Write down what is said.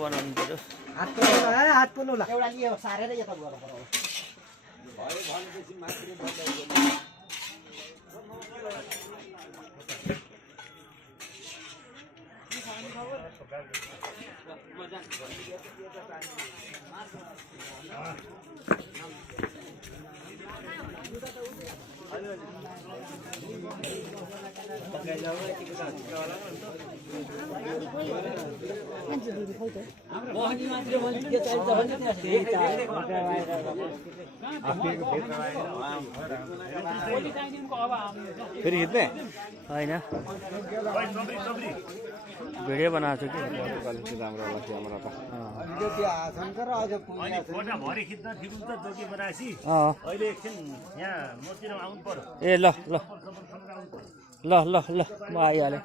बनाउनु पर्यो हात पुर्नु है हात पुर्नु ल एउटा लियो सारेर यता गर्नु पर्यो भयो भनेपछि मात्रै बदलाइ फेरि हिँड्ने होइन भिडियो बनाएको छु कि राम्रो होला क्यामेरा त भरि खिच्न ठिक हुन्छ जोगी बनाएपछि अहिले एकछिन यहाँ मतिर आउनु पर्यो ए ल ल ल ल ल म आइहालेँ